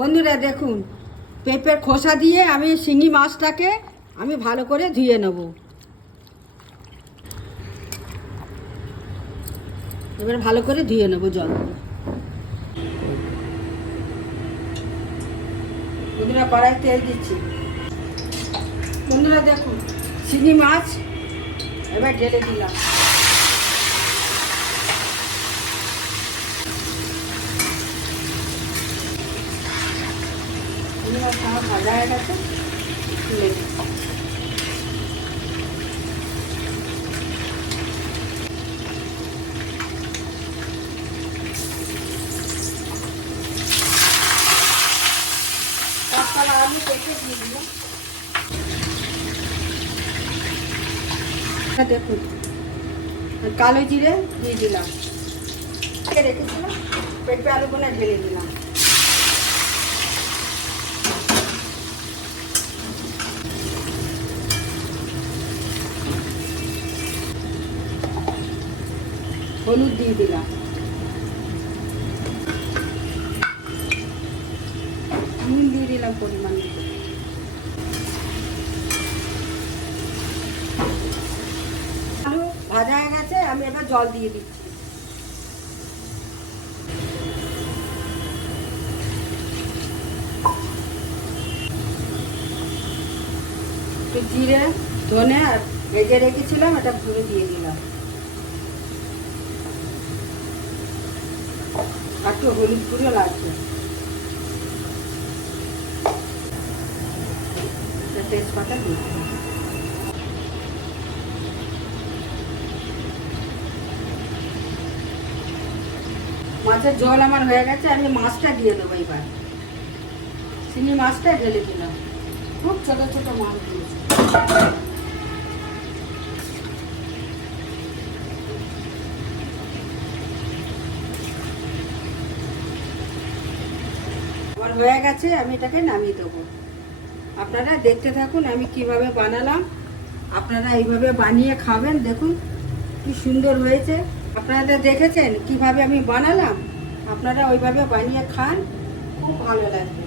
বন্ধুরা দেখুন, পেঁপের খোসা দিয়ে আমি শিঙি মাছটাকে আমি ভালো করে ধুয়ে নেব। এবার ভালো করে ধুয়ে নেব জল। বন্ধুরা কড়াই তেল দিচ্ছি। বন্ধুরা দেখুন, শিঙি মাছ এবার ঢেলে দিলাম। দিই। তরকারি দিয়ে দিলাম দেখুন কালো জিরে দিয়ে দিলাম রেখেছিলাম পেঁপে আলুগুলো ঢেলে দিলাম হলুদ দিয়ে দিলাম। নুন দিয়ে দিলাম পরিমাণ আলু ভাজা হয়ে গেছে, আমি এবার জল দিয়ে দিচ্ছি। জিরে, ধনে আর ভেজে রেখেছিলাম, এটা পুরো দিয়ে দিলাম। একটু হলুদ লাগবে। তেজপাতা মাছের জল আমার হয়ে গেছে আমি মাছটা দিয়ে দেবো এবার। চিনি মাছটা ঢেলে দিলাম। খুব ছোট ছোট মাছ দিয়েছি। আমার হয়ে গেছে, আমি এটাকে নামিয়ে দেবো। আপনারা দেখতে থাকুন আমি কীভাবে বানালাম। আপনারা এইভাবে বানিয়ে খাবেন, দেখুন কি সুন্দর হয়েছে। আপনারা দেখেছেন কীভাবে আমি বানালাম? আপনারা ওইভাবে বানিয়ে খান, খুব ভালো লাগবে।